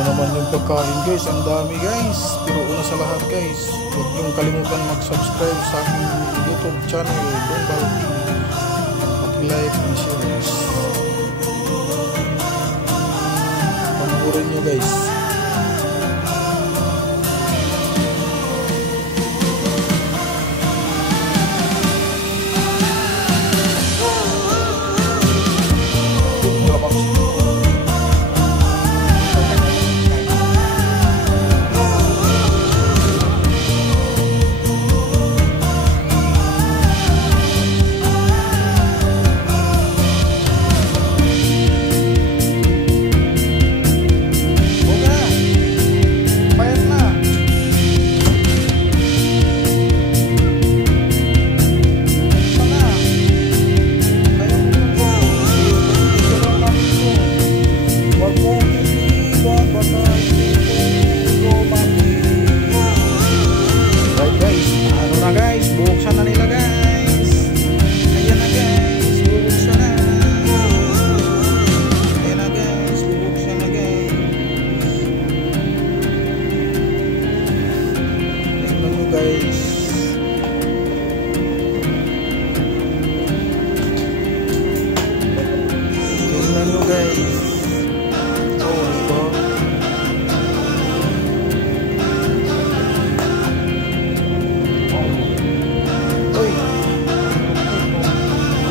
na naman yung pagkain guys, ang dami guys. Pero una sa lahat guys, huwag niyong kalimutan mag-subscribe sa aking YouTube channel, Dongbal TV. Mag-like and share guys. Panoorin niyo guys.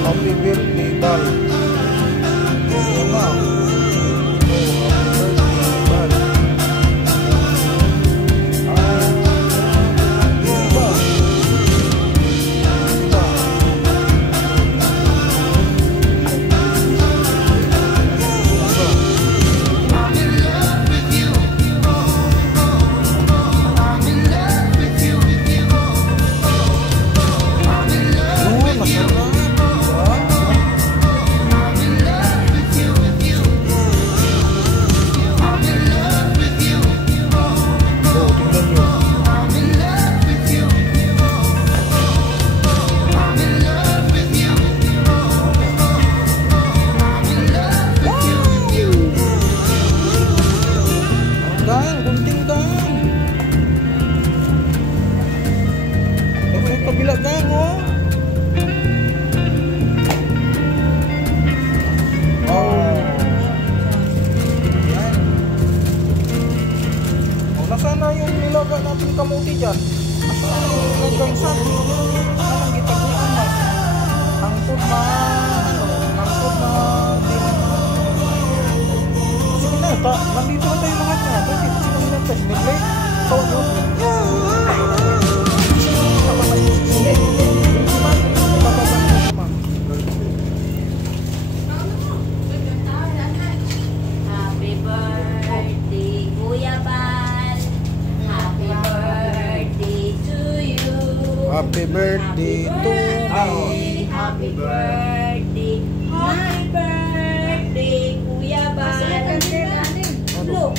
Happy birthday, Bal. Nasana yung nilaga natin kamuti dyan? Nasaan yung nagkaisan? Anong gitaguan na? Hangtod na, hangtod na sige na, nandito na tayo lahat na. Bakit? Sino yung nagtas? Midlay? Tawag yun? Sino yung kapatay? Sige. Happy birthday, Kuya Bal. Happy birthday to you. Happy birthday to me. Happy birthday. Happy birthday, Kuya Bal.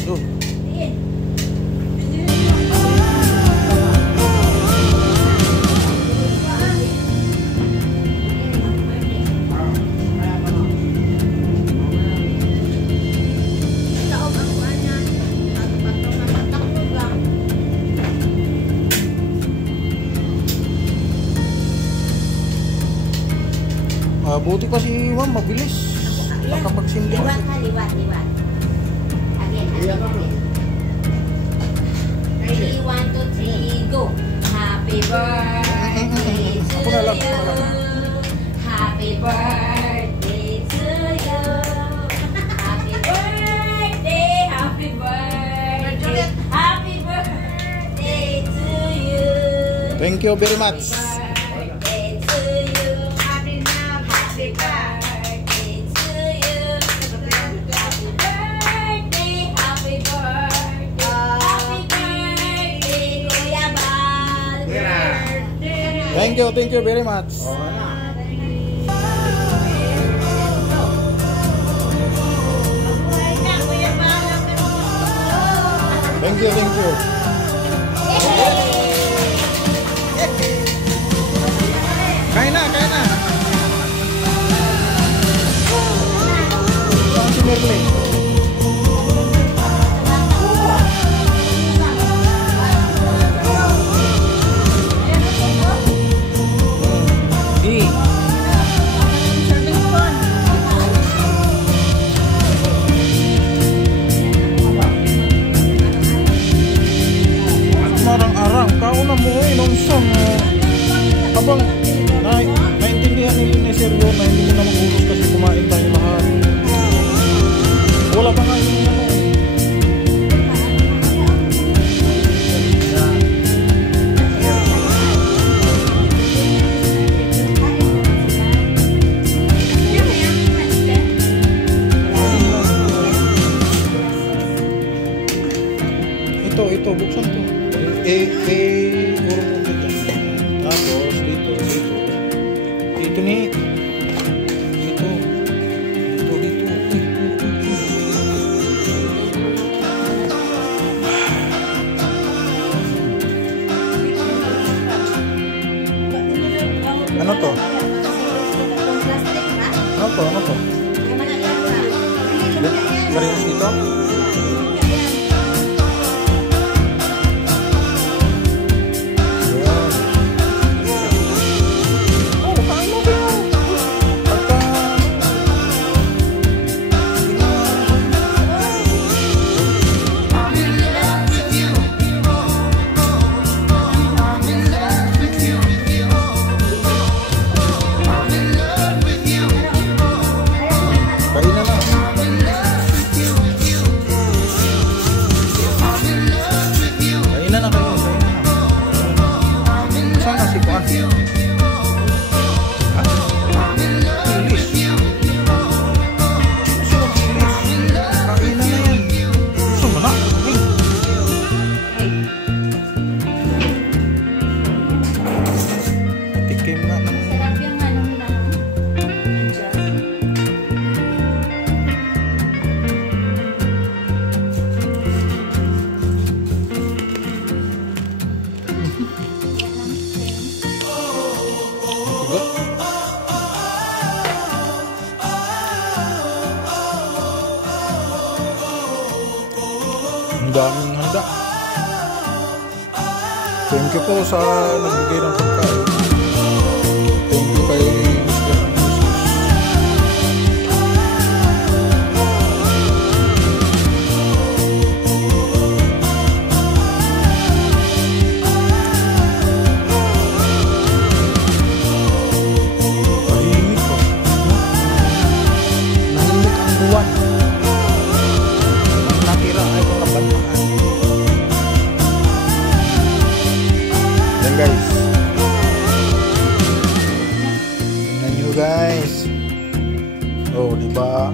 Look. Buti pa si Ma'am, mabilis. Nakapagsindi. Liwat. Again. Ready, 1, 2, 3, go. Happy birthday to you. Happy birthday to you. Happy birthday, happy birthday. Happy birthday to you. Thank you very much. Thank you very much. Thank you. Kain na. Si Merlin. ito, buksan to. Puro mo dito. Tapos, dito. Dito ni. Dito. Ano to? Ano to? Parehas dito? Ang daming handa. Thank you po sa nagbigay ng pagkain. Thank you kay Mr. and Mrs. Tahimik po. Nahimik ang buwan. Ang natira ay mga bantaan. Yan guys. Tingnan nyo guys. Oh, diba?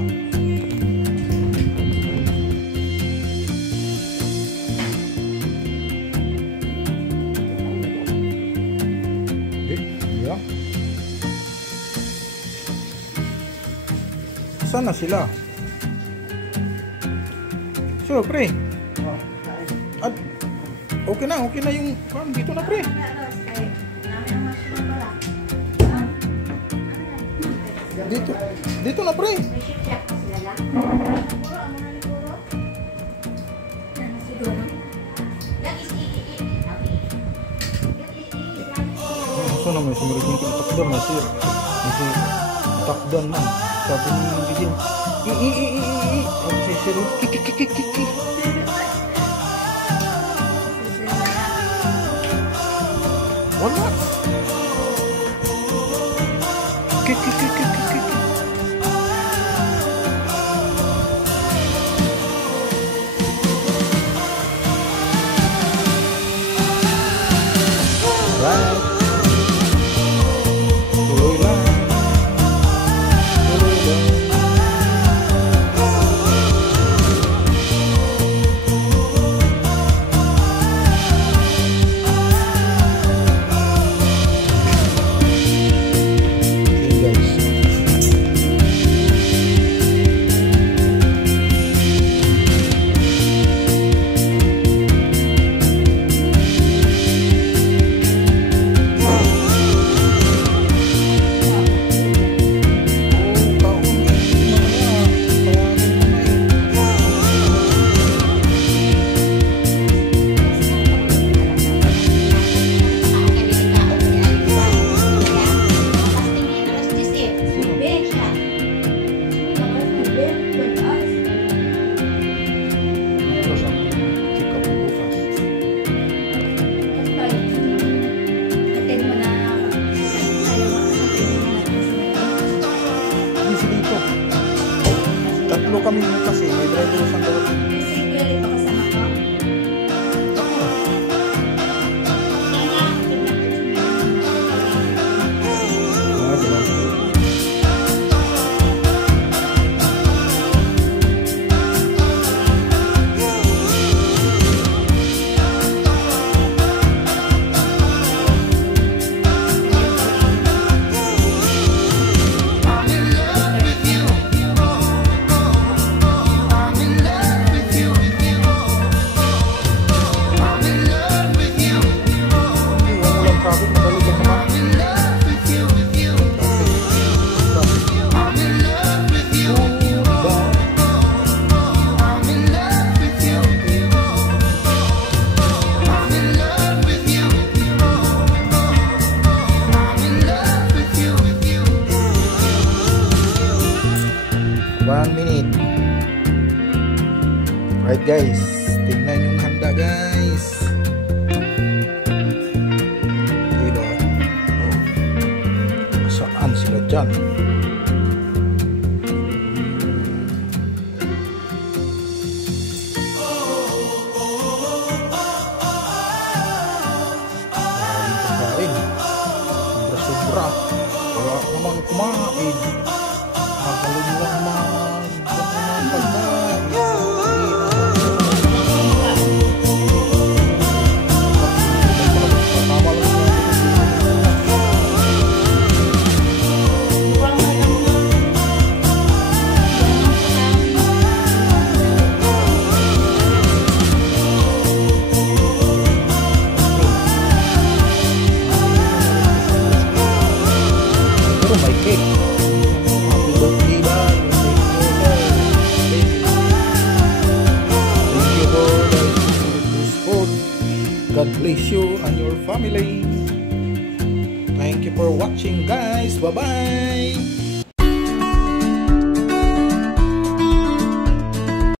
Yeah. Sana sila? Sure, pre. At okay na yung dito na, pre. Dito na, pre. Ito na may sumirig yung takdan na sir. Kasi takdan man. Sabi niyo yung bigyan. Ang sisir. Kiki. Wala. Kiki. Right. Tuloy lang. Right guys, tingnan yung handa guys. Diba? Oh. Saan sila dyan? Sobra. Wala naman kumain. Magaling lang ng pagkain. My cake. Happy birthday, man. Thank you for this food. God bless you and your family. Thank you for watching, guys. Bye-bye.